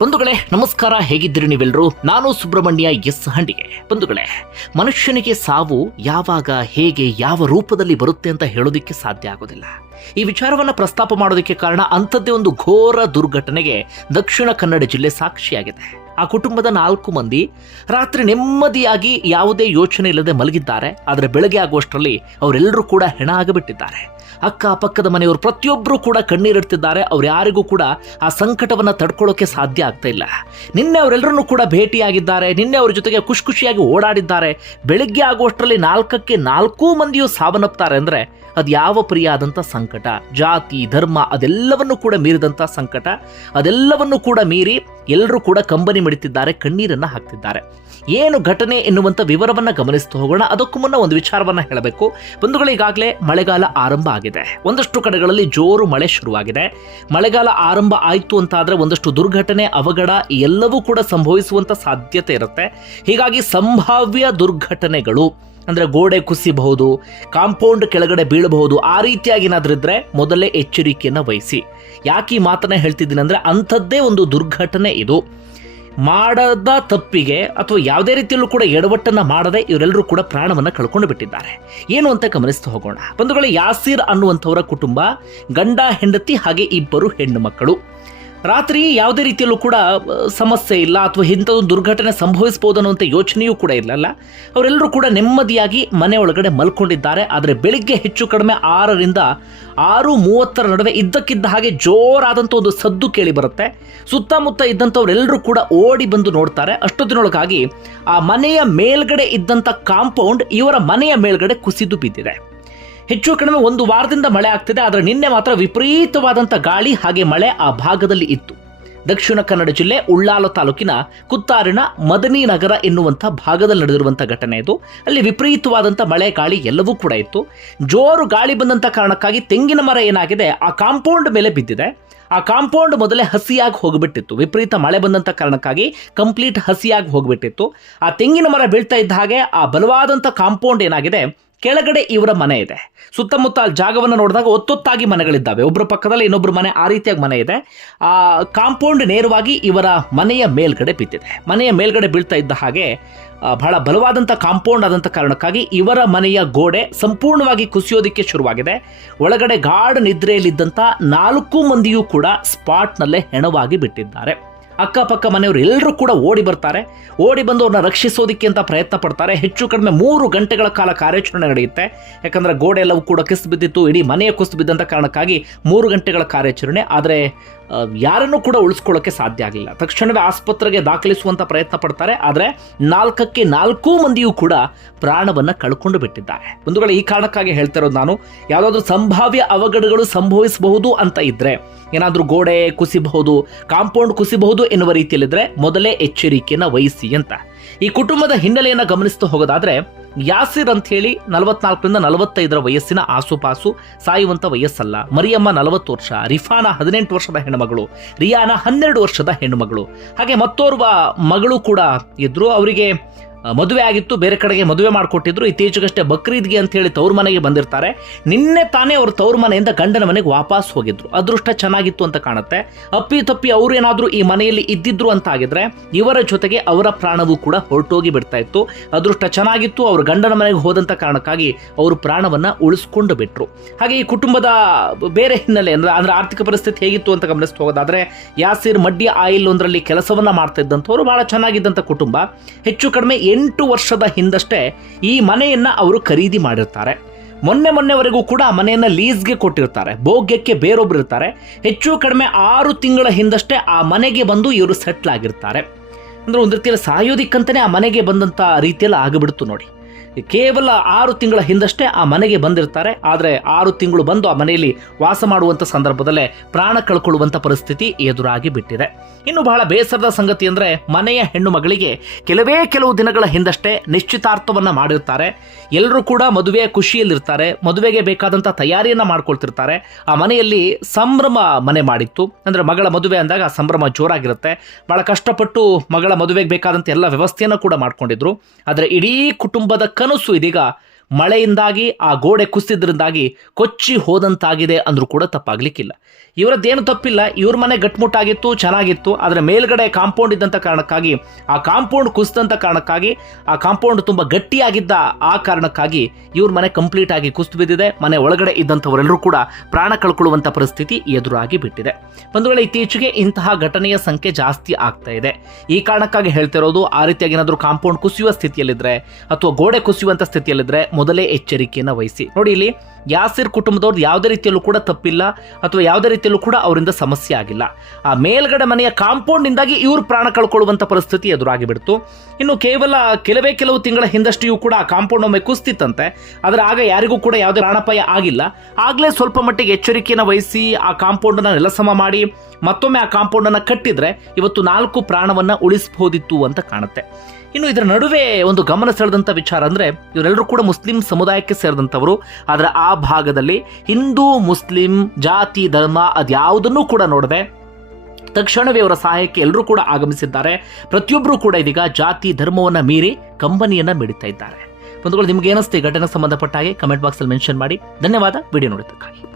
ಬಂಧುಗಳೇ, ನಮಸ್ಕಾರ, ಹೇಗಿದ್ದೀರಿ ನೀವೆಲ್ಲರೂ ನಾನು ಸುಬ್ರಹ್ಮಣ್ಯ ಎಸ್ ಹಂಡಿಗೆ. ಬಂಧುಗಳೇ, ಮನುಷ್ಯನಿಗೆ ಸಾವು ಯಾವಾಗ, ಹೇಗೆ, ಯಾವ ರೂಪದಲ್ಲಿ ಬರುತ್ತೆ ಅಂತ ಹೇಳೋದಕ್ಕೆ ಸಾಧ್ಯ ಆಗೋದಿಲ್ಲ. ಈ ವಿಚಾರವನ್ನು ಪ್ರಸ್ತಾಪ ಮಾಡೋದಕ್ಕೆ ಕಾರಣ ಅಂಥದ್ದೇ ಒಂದು ಘೋರ ದುರ್ಘಟನೆಗೆ ದಕ್ಷಿಣ ಕನ್ನಡ ಜಿಲ್ಲೆ ಸಾಕ್ಷಿಯಾಗಿದೆ. ಆ ಕುಟುಂಬದ ನಾಲ್ಕು ಮಂದಿ ರಾತ್ರಿ ನೆಮ್ಮದಿಯಾಗಿ ಯಾವುದೇ ಯೋಚನೆ ಇಲ್ಲದೆ ಮಲಗಿದ್ದಾರೆ. ಆದರೆ ಬೆಳಗ್ಗೆ ಆಗುವಷ್ಟರಲ್ಲಿ ಅವರೆಲ್ಲರೂ ಕೂಡ ಹೆಣ ಆಗಿಬಿಟ್ಟಿದ್ದಾರೆ. ಅಕ್ಕ ಪಕ್ಕದ ಮನೆಯವರು ಪ್ರತಿಯೊಬ್ಬರೂ ಕೂಡ ಕಣ್ಣೀರಿಡ್ತಿದ್ದಾರೆ ಅವ್ರು ಯಾರಿಗೂ ಕೂಡ ಆ ಸಂಕಟವನ್ನು ತಡ್ಕೊಳ್ಳೋಕೆ ಸಾಧ್ಯ ಆಗ್ತಾ ಇಲ್ಲ. ನಿನ್ನೆ ಅವರೆಲ್ಲರನ್ನೂ ಕೂಡ ಭೇಟಿಯಾಗಿದ್ದಾರೆ. ನಿನ್ನೆ ಅವ್ರ ಜೊತೆಗೆ ಖುಷಿ ಖುಷಿಯಾಗಿ ಓಡಾಡಿದ್ದಾರೆ. ಬೆಳಗ್ಗೆ ಆಗುವಷ್ಟರಲ್ಲಿ ನಾಲ್ಕಕ್ಕೆ ನಾಲ್ಕೂ ಮಂದಿಯು ಸಾವನ್ನಪ್ತಾರೆ. ಅಂದರೆ ಅದು ಯಾವ ಪ್ರಿಯಾದಂಥ ಸಂಕಟ? ಜಾತಿ, ಧರ್ಮ ಅದೆಲ್ಲವನ್ನು ಕೂಡ ಮೀರಿದಂಥ ಸಂಕಟ. ಅದೆಲ್ಲವನ್ನು ಕೂಡ ಮೀರಿ ಎಲ್ಲರೂ ಕೂಡ ಕಂಬನಿ ಮಿಡಿತಿದ್ದಾರೆ, ಕಣ್ಣೀರನ್ನು ಹಾಕ್ತಿದ್ದಾರೆ. ಏನು ಘಟನೆ ಎನ್ನುವಂಥ ವಿವರವನ್ನು ಗಮನಿಸ್ತಾ ಹೋಗೋಣ. ಅದಕ್ಕೂ ಮುನ್ನ ಒಂದು ವಿಚಾರವನ್ನು ಹೇಳಬೇಕು. ಬಂಧುಗಳಿಗಾಗಲೇ ಮಳೆಗಾಲ ಆರಂಭ ಆಗಿದೆ. ಒಂದಷ್ಟು ಕಡೆಗಳಲ್ಲಿ ಜೋರು ಮಳೆ ಶುರುವಾಗಿದೆ. ಮಳೆಗಾಲ ಆರಂಭ ಆಯಿತು ಅಂತಾದರೆ ಒಂದಷ್ಟು ದುರ್ಘಟನೆ, ಅವಘಡ ಎಲ್ಲವೂ ಕೂಡ ಸಂಭವಿಸುವಂಥ ಸಾಧ್ಯತೆ ಇರುತ್ತೆ. ಹೀಗಾಗಿ ಸಂಭಾವ್ಯ ದುರ್ಘಟನೆಗಳು ಅಂದರೆ ಗೋಡೆ ಕುಸಿಬಹುದು, ಕಾಂಪೌಂಡ್ ಕೆಳಗಡೆ ಬೀಳಬಹುದು, ಆ ರೀತಿಯಾಗಿ ಏನಾದರೂ ಇದ್ರೆ ಮೊದಲೇ ಎಚ್ಚರಿಕೆಯನ್ನು ವಹಿಸಿ. ಯಾಕೆ ಈ ಮಾತನ್ನ ಹೇಳ್ತಿದ್ದೀನಿ ಅಂದರೆ ಅಂಥದ್ದೇ ಒಂದು ದುರ್ಘಟನೆ ಇದು. ಮಾಡದ ತಪ್ಪಿಗೆ ಅಥವಾ ಯಾವುದೇ ರೀತಿಯಲ್ಲೂ ಕೂಡ ಎಡವಟ್ಟನ್ನು ಮಾಡದೆ ಇವರೆಲ್ಲರೂ ಕೂಡ ಪ್ರಾಣವನ್ನು ಕಳ್ಕೊಂಡು ಬಿಟ್ಟಿದ್ದಾರೆ. ಏನು ಅಂತ ಗಮನಿಸ್ತಾ ಹೋಗೋಣ. ಬಂಧುಗಳೇ, ಯಾಸೀರ್ ಅನ್ನುವಂಥವರ ಕುಟುಂಬ ಗಂಡ, ಹೆಂಡತಿ ಹಾಗೆ ಇಬ್ಬರು ಹೆಣ್ಣು ಮಕ್ಕಳು. ರಾತ್ರಿ ಯಾವುದೇ ರೀತಿಯಲ್ಲೂ ಕೂಡ ಸಮಸ್ಯೆ ಇಲ್ಲ ಅಥವಾ ಇಂಥದ್ದು ದುರ್ಘಟನೆ ಸಂಭವಿಸ್ಬೋದು ಅನ್ನುವಂಥ ಯೋಚನೆಯೂ ಕೂಡ ಇಲ್ಲಲ್ಲ ಅವರೆಲ್ಲರೂ ಕೂಡ ನೆಮ್ಮದಿಯಾಗಿ ಮನೆ ಒಳಗಡೆ ಮಲ್ಕೊಂಡಿದ್ದಾರೆ. ಆದರೆ ಬೆಳಿಗ್ಗೆ ಹೆಚ್ಚು ಕಡಿಮೆ ಆರರಿಂದ ಆರು ಮೂವತ್ತರ ನಡುವೆ ಇದ್ದಕ್ಕಿದ್ದ ಹಾಗೆ ಜೋರಾದಂಥ ಒಂದು ಸದ್ದು ಕೇಳಿ ಬರುತ್ತೆ. ಸುತ್ತಮುತ್ತ ಇದ್ದಂಥವರೆಲ್ಲರೂ ಕೂಡ ಓಡಿ ಬಂದು ನೋಡ್ತಾರೆ. ಅಷ್ಟೊತ್ತಿನೊಳಗಾಗಿ ಆ ಮನೆಯ ಮೇಲ್ಗಡೆ ಇದ್ದಂಥ ಕಾಂಪೌಂಡ್ ಇವರ ಮನೆಯ ಮೇಲ್ಗಡೆ ಕುಸಿದು ಬಿದ್ದಿದೆ. ಹೆಚ್ಚು ಕಡಿಮೆ ಒಂದು ವಾರದಿಂದ ಮಳೆ ಆಗ್ತಿದೆ, ಆದರೆ ನಿನ್ನೆ ಮಾತ್ರ ವಿಪರೀತವಾದಂಥ ಗಾಳಿ ಹಾಗೆ ಮಳೆ ಆ ಭಾಗದಲ್ಲಿ ಇತ್ತು. ದಕ್ಷಿಣ ಕನ್ನಡ ಜಿಲ್ಲೆ ಉಳ್ಳಾಲ ತಾಲೂಕಿನ ಕುತ್ತಾರಿನ ಮದನಿ ನಗರ ಎನ್ನುವಂಥ ಭಾಗದಲ್ಲಿ ನಡೆದಿರುವಂಥ ಘಟನೆ ಇದು. ಅಲ್ಲಿ ವಿಪರೀತವಾದಂಥ ಮಳೆ ಗಾಳಿ ಎಲ್ಲವೂ ಕೂಡ ಇತ್ತು. ಜೋರು ಗಾಳಿ ಬಂದಂಥ ಕಾರಣಕ್ಕಾಗಿ ತೆಂಗಿನ ಮರ ಏನಾಗಿದೆ, ಆ ಕಾಂಪೌಂಡ್ ಮೇಲೆ ಬಿದ್ದಿದೆ. ಆ ಕಾಂಪೌಂಡ್ ಮೊದಲೇ ಹಸಿಯಾಗಿ ಹೋಗಿಬಿಟ್ಟಿತ್ತು. ವಿಪರೀತ ಮಳೆ ಬಂದಂಥ ಕಾರಣಕ್ಕಾಗಿ ಕಂಪ್ಲೀಟ್ ಹಸಿಯಾಗಿ ಹೋಗಿಬಿಟ್ಟಿತ್ತು. ಆ ತೆಂಗಿನ ಮರ ಬೀಳ್ತಾ ಇದ್ದ ಹಾಗೆ ಆ ಬಲವಾದಂಥ ಕಾಂಪೌಂಡ್ ಏನಾಗಿದೆ ಕೆಳಗಡೆ ಇವರ ಮನೆ ಇದೆ. ಸುತ್ತಮುತ್ತ ಅಲ್ಲಿ ಜಾಗವನ್ನು ನೋಡಿದಾಗ ಒತ್ತೊತ್ತಾಗಿ ಮನೆಗಳಿದ್ದಾವೆ. ಒಬ್ಬರ ಪಕ್ಕದಲ್ಲಿ ಇನ್ನೊಬ್ಬರ ಮನೆ ಆ ರೀತಿಯಾಗಿ ಮನೆ ಇದೆ. ಆ ಕಾಂಪೌಂಡ್ ನೇರವಾಗಿ ಇವರ ಮನೆಯ ಮೇಲ್ಗಡೆ ಬಿದ್ದಿದೆ. ಮನೆಯ ಮೇಲ್ಗಡೆ ಬೀಳ್ತಾ ಇದ್ದ ಹಾಗೆ ಬಹಳ ಬಲವಾದಂಥ ಕಾಂಪೌಂಡ್ ಆದಂಥ ಕಾರಣಕ್ಕಾಗಿ ಇವರ ಮನೆಯ ಗೋಡೆ ಸಂಪೂರ್ಣವಾಗಿ ಕುಸಿಯೋದಕ್ಕೆ ಶುರುವಾಗಿದೆ. ಒಳಗಡೆ ಗಾಢ ನಿದ್ರೆಯಲ್ಲಿದ್ದಂಥ ನಾಲ್ಕು ಮಂದಿಯೂ ಕೂಡ ಸ್ಪಾಟ್ನಲ್ಲೇ ಹೆಣವಾಗಿ ಬಿಟ್ಟಿದ್ದಾರೆ. ಅಕ್ಕಪಕ್ಕ ಮನೆಯವರು ಎಲ್ಲರೂ ಕೂಡ ಓಡಿ ಬರ್ತಾರೆ. ಓಡಿ ಬಂದು ಅವ್ರನ್ನ ರಕ್ಷಿಸೋದಕ್ಕೆ ಅಂತ ಪ್ರಯತ್ನ ಪಡ್ತಾರೆ. ಹೆಚ್ಚು ಕಡಿಮೆ ಮೂರು ಗಂಟೆಗಳ ಕಾಲ ಕಾರ್ಯಾಚರಣೆ ನಡೆಯುತ್ತೆ. ಯಾಕಂದರೆ ಗೋಡೆ ಎಲ್ಲವೂ ಕೂಡ ಕುಸಿದು ಬಿದ್ದಿತ್ತು, ಇಡೀ ಮನೆಯ ಕುಸಿದು ಬಿದ್ದಂಥ ಕಾರಣಕ್ಕಾಗಿ ಮೂರು ಗಂಟೆಗಳ ಕಾರ್ಯಾಚರಣೆ. ಆದರೆ ಯಾರನ್ನೂ ಕೂಡ ಉಳಿಸ್ಕೊಳ್ಳೋಕ್ಕೆ ಸಾಧ್ಯ ಆಗಲಿಲ್ಲ ತಕ್ಷಣವೇ ಆಸ್ಪತ್ರೆಗೆ ದಾಖಲಿಸುವಂಥ ಪ್ರಯತ್ನ ಪಡ್ತಾರೆ. ಆದರೆ, ನಾಲ್ಕಕ್ಕೆ ನಾಲ್ಕೂ ಮಂದಿಯೂ ಕೂಡ ಪ್ರಾಣವನ್ನು ಕಳ್ಕೊಂಡು ಬಿಟ್ಟಿದ್ದಾರೆ. ಬಂಧುಗಳು, ಈ ಕಾರಣಕ್ಕಾಗಿ ಹೇಳ್ತಾ ಇರೋದು ನಾನು, ಯಾವುದಾದ್ರೂ ಸಂಭಾವ್ಯ ಅವಘಡಗಳು ಸಂಭವಿಸಬಹುದು ಅಂತ ಇದ್ದರೆ ಏನಾದರೂ ಗೋಡೆ ಕುಸಿಬಹುದು, ಕಾಂಪೌಂಡ್ ಕುಸಿಬಹುದು ಎನ್ನುವ ರೀತಿಯಲ್ಲಿದ್ರೆ ಮೊದಲೇ ಎಚ್ಚರಿಕೆಯನ್ನು ವಹಿಸಿ ಅಂತ. ಈ ಕುಟುಂಬದ ಹಿನ್ನೆಲೆಯನ್ನು ಗಮನಿಸ್ತಾ ಹೋಗೋದಾದ್ರೆ ಯಾಸಿರ್ ಅಂತ ಹೇಳಿ ನಲವತ್ನಾಲ್ಕರಿಂದ ನಲವತ್ತೈದರ ವಯಸ್ಸಿನ ಆಸುಪಾಸು ಸಾಯುವಂತ ವಯಸ್ಸಲ್ಲ. ಮರಿಯಮ್ಮ ನಲವತ್ತು ವರ್ಷ, ರಿಫಾನ ಹದಿನೆಂಟು ವರ್ಷದ ಹೆಣ್ಣುಮಗಳು ರಿಯಾನ ಹನ್ನೆರಡು ವರ್ಷದ ಹೆಣ್ಣುಮಗಳು ಹಾಗೆ ಮತ್ತೋರ್ವ ಮಗಳು ಕೂಡ ಇದ್ರು. ಅವರಿಗೆ ಮದುವೆ ಆಗಿತ್ತು, ಬೇರೆ ಕಡೆಗೆ ಮದುವೆ ಮಾಡಿಕೊಟ್ಟಿದ್ರು, ಇತ್ತೀಚೆಗಷ್ಟೇ ಬಕ್ರೀದ್ಗೆ ಅಂತ ಹೇಳಿ ತವ್ರ ಮನೆಗೆ ಬಂದಿರ್ತಾರೆ. ನಿನ್ನೆ ತಾನೇ ಅವ್ರ ತವ್ರ ಮನೆಯಿಂದ ಗಂಡನ ಮನೆಗೆ ವಾಪಸ್ ಹೋಗಿದ್ರು. ಅದೃಷ್ಟ ಚೆನ್ನಾಗಿತ್ತು ಅಂತ ಕಾಣುತ್ತೆ. ಅಪ್ಪಿ ತಪ್ಪಿ ಅವರೇನಾದರೂ ಈ ಮನೆಯಲ್ಲಿ ಇದ್ದಿದ್ರು ಅಂತ ಆಗಿದ್ರೆ, ಇವರ ಜೊತೆಗೆ ಅವರ ಪ್ರಾಣವೂ ಕೂಡ ಹೊರಟೋಗಿ ಬಿಡ್ತಾ ಇತ್ತು. ಅದೃಷ್ಟ ಚೆನ್ನಾಗಿತ್ತು, ಅವ್ರ ಗಂಡನ ಮನೆಗೆ ಹೋದಂಥ ಕಾರಣಕ್ಕಾಗಿ ಅವರು ಪ್ರಾಣವನ್ನ ಉಳಿಸ್ಕೊಂಡು ಬಿಟ್ರು. ಹಾಗೆ ಈ ಕುಟುಂಬದ ಬೇರೆ ಹಿನ್ನೆಲೆ ಅಂದ್ರೆ ಅಂದ್ರೆ ಆರ್ಥಿಕ ಪರಿಸ್ಥಿತಿ ಹೇಗಿತ್ತು ಅಂತ ಗಮನಿಸ್ತಾ ಹೋಗೋದಾದ್ರೆ, ಯಾಸಿರ್ ಮಡ್ಡಿ ಆಯಿಲ್ ಒಂದರಲ್ಲಿ ಕೆಲಸವನ್ನ ಮಾಡ್ತಾ ಇದ್ದಂಥವ್ರು ಬಹಳ ಚೆನ್ನಾಗಿದ್ದಂಥ ಕುಟುಂಬ. ಹೆಚ್ಚು ಕಡಿಮೆ ಎಂಟು ವರ್ಷದ ಹಿಂದಷ್ಟೇ ಈ ಮನೆಯನ್ನು ಅವರು ಖರೀದಿ ಮಾಡಿರ್ತಾರೆ. ಮೊನ್ನೆ ಮೊನ್ನೆವರೆಗೂ ಕೂಡ ಆ ಮನೆಯನ್ನು ಲೀಸ್ಗೆ ಕೊಟ್ಟಿರ್ತಾರೆ. ಭೋಗ್ಯಕ್ಕೆ ಬೇರೊಬ್ರು ಇರ್ತಾರೆ. ಹೆಚ್ಚು ಕಡಿಮೆ ಆರು ತಿಂಗಳ ಹಿಂದಷ್ಟೇ ಆ ಮನೆಗೆ ಬಂದು ಇವರು ಸೆಟ್ಲ್ ಆಗಿರ್ತಾರೆ. ಅಂದರೆ ಒಂದು ರೀತಿಯಲ್ಲಿ ಸಾಯೋದಿಕ್ಕಂತಲೇ ಆ ಮನೆಗೆ ಬಂದಂಥ ರೀತಿಯಲ್ಲಿ ಆಗಿಬಿಡ್ತು ನೋಡಿ. ಕೇವಲ ಆರು ತಿಂಗಳ ಹಿಂದಷ್ಟೇ ಆ ಮನೆಗೆ ಬಂದಿರ್ತಾರೆ. ಆದರೆ ಆರು ತಿಂಗಳು ಬಂದು ಆ ಮನೆಯಲ್ಲಿ ವಾಸ ಮಾಡುವಂಥ ಸಂದರ್ಭದಲ್ಲೇ ಪ್ರಾಣ ಕಳ್ಕೊಳ್ಳುವಂಥ ಪರಿಸ್ಥಿತಿ ಎದುರಾಗಿ ಬಿಟ್ಟಿದೆ. ಇನ್ನು ಬಹಳ ಬೇಸರದ ಸಂಗತಿ ಅಂದರೆ ಮನೆಯ ಹೆಣ್ಣು ಮಗಳಿಗೆ ಕೆಲವೇ ಕೆಲವು ದಿನಗಳ ಹಿಂದಷ್ಟೇ ನಿಶ್ಚಿತಾರ್ಥವನ್ನು ಮಾಡಿರ್ತಾರೆ. ಎಲ್ಲರೂ ಕೂಡ ಮದುವೆಯ ಖುಷಿಯಲ್ಲಿರ್ತಾರೆ, ಮದುವೆಗೆ ಬೇಕಾದಂಥ ತಯಾರಿಯನ್ನು ಮಾಡ್ಕೊಳ್ತಿರ್ತಾರೆ. ಆ ಮನೆಯಲ್ಲಿ ಸಂಭ್ರಮ ಮನೆ ಮಾಡಿತ್ತು. ಅಂದರೆ ಮಗಳ ಮದುವೆ ಅಂದಾಗ ಆ ಸಂಭ್ರಮ ಜೋರಾಗಿರುತ್ತೆ. ಬಹಳ ಕಷ್ಟಪಟ್ಟು ಮಗಳ ಮದುವೆಗೆ ಬೇಕಾದಂಥ ಎಲ್ಲ ವ್ಯವಸ್ಥೆಯನ್ನು ಕೂಡ ಮಾಡಿಕೊಂಡಿದ್ರು. ಆದರೆ ಇಡೀ ಕುಟುಂಬದ ಕನಸು ಇದೀಗ ಮಳೆಯಿಂದಾಗಿ, ಆ ಗೋಡೆ ಕುಸಿದ್ರಿಂದಾಗಿ ಕೊಚ್ಚಿ ಹೋದಂತಾಗಿದೆ ಅಂದ್ರೂ ಕೂಡ ತಪ್ಪಾಗ್ಲಿಕ್ಕಿಲ್ಲ. ಇವರದ್ದೇನು ತಪ್ಪಿಲ್ಲ, ಇವ್ರ ಮನೆ ಗಟ್ಮುಟ್ಟಾಗಿತ್ತು, ಚೆನ್ನಾಗಿತ್ತು, ಆದರೆ ಮೇಲ್ಗಡೆ ಕಾಂಪೌಂಡ್ ಇದ್ದಂಥ ಕಾರಣಕ್ಕಾಗಿ, ಆ ಕಾಂಪೌಂಡ್ ಕುಸಿದಂಥ ಕಾರಣಕ್ಕಾಗಿ, ಆ ಕಾಂಪೌಂಡ್ ತುಂಬ ಗಟ್ಟಿಯಾಗಿದ್ದ ಆ ಕಾರಣಕ್ಕಾಗಿ ಇವ್ರ ಮನೆ ಕಂಪ್ಲೀಟ್ ಆಗಿ ಕುಸಿದು ಬಿದ್ದಿದೆ. ಮನೆ ಒಳಗಡೆ ಇದ್ದಂಥವರೆಲ್ಲರೂ ಕೂಡ ಪ್ರಾಣ ಕಳ್ಕೊಳ್ಳುವಂಥ ಪರಿಸ್ಥಿತಿ ಎದುರಾಗಿ ಬಿಟ್ಟಿದೆ. ಬಂಧುಗಳೇ, ಇತ್ತೀಚೆಗೆ ಇಂತಹ ಘಟನೆಯ ಸಂಖ್ಯೆ ಜಾಸ್ತಿ ಆಗ್ತಾ ಇದೆ. ಈ ಕಾರಣಕ್ಕಾಗಿ ಹೇಳ್ತಿರೋದು ಆ ರೀತಿಯಾಗಿ ಏನಾದರೂ ಕಾಂಪೌಂಡ್ ಕುಸಿಯುವ ಸ್ಥಿತಿಯಲ್ಲಿದ್ದರೆ ಅಥವಾ ಗೋಡೆ ಕುಸಿಯುವಂತ ಸ್ಥಿತಿಯಲ್ಲಿದ್ರೆ ಮೊದಲೇ ಎಚ್ಚರಿಕೆಯನ್ನು ವಹಿಸಿ. ನೋಡಿ ಇಲ್ಲಿ ಯಾಸಿರ್ ಕುಟುಂಬದವ್ರದ್ದು ಯಾವುದೇ ರೀತಿಯಲ್ಲೂ ಕೂಡ ತಪ್ಪಿಲ್ಲ ಅಥವಾ ಯಾವುದೇ ರೀತಿಯಲ್ಲೂ ಕೂಡ ಅವರಿಂದ ಸಮಸ್ಯೆ ಆಗಿಲ್ಲ. ಆ ಮೇಲ್ಗಡೆ ಮನೆಯ ಕಾಂಪೌಂಡ್ನಿಂದಾಗಿ ಇವರು ಪ್ರಾಣ ಕಳ್ಕೊಳ್ಳುವಂಥ ಪರಿಸ್ಥಿತಿ ಎದುರಾಗಿಬಿಡ್ತು. ಇನ್ನು ಕೇವಲ ಕೆಲವೇ ಕೆಲವು ತಿಂಗಳ ಹಿಂದಷ್ಟು ಕೂಡ ಆ ಕಾಂಪೌಂಡ್ ಒಮ್ಮೆ ಕುಸ್ತಿತ್ತಂತೆ. ಆದರೆ ಆಗ ಯಾರಿಗೂ ಕೂಡ ಯಾವುದೇ ಪ್ರಾಣಾಪಾಯ ಆಗಿಲ್ಲ. ಆಗಲೇ ಸ್ವಲ್ಪ ಮಟ್ಟಿಗೆ ಎಚ್ಚರಿಕೆಯನ್ನು ವಹಿಸಿ ಆ ಕಾಂಪೌಂಡನ್ನು ನೆಲಸಮ ಮಾಡಿ, ಮತ್ತೊಮ್ಮೆ ಆ ಕಾಂಪೌಂಡನ್ನು ಕಟ್ಟಿದರೆ ಇವತ್ತು ನಾಲ್ಕು ಪ್ರಾಣವನ್ನು ಉಳಿಸಬಹುದಿತ್ತು ಅಂತ ಕಾಣುತ್ತೆ. ಇನ್ನು ಇದರ ನಡುವೆ ಒಂದು ಗಮನ ಸೆಳೆದಂಥ ವಿಚಾರ ಅಂದರೆ ಇವರೆಲ್ಲರೂ ಕೂಡ ಮುಸ್ಲಿಂ ಸಮುದಾಯಕ್ಕೆ ಸೇರಿದಂಥವರು. ಆದರೆ ಆ ಭಾಗದಲ್ಲಿ ಹಿಂದೂ, ಮುಸ್ಲಿಂ, ಜಾತಿ, ಧರ್ಮ ಅದ್ಯಾವುದನ್ನೂ ಕೂಡ ನೋಡದೆ ತಕ್ಷಣವೇ ಅವರ ಸಹಾಯಕ್ಕೆ ಎಲ್ಲರೂ ಕೂಡ ಆಗಮಿಸಿದ್ದಾರೆ. ಪ್ರತಿಯೊಬ್ಬರೂ ಕೂಡ ಇದೀಗ ಜಾತಿ, ಧರ್ಮವನ್ನು ಮೀರಿ ಕಂಬನಿಯನ್ನು ಮಿಡಿತಾ ಇದ್ದಾರೆ. ಬಂಧುಗಳು, ನಿಮ್ಗೆ ಏನಿಸ್ತೀವಿ ಘಟನೆ ಸಂಬಂಧಪಟ್ಟ ಹಾಗೆ ಕಮೆಂಟ್ ಬಾಕ್ಸಲ್ಲಿ ಮೆನ್ಷನ್ ಮಾಡಿ. ಧನ್ಯವಾದ. ವಿಡಿಯೋ ನೋಡಿದ್ದಕ್ಕಾಗಿ.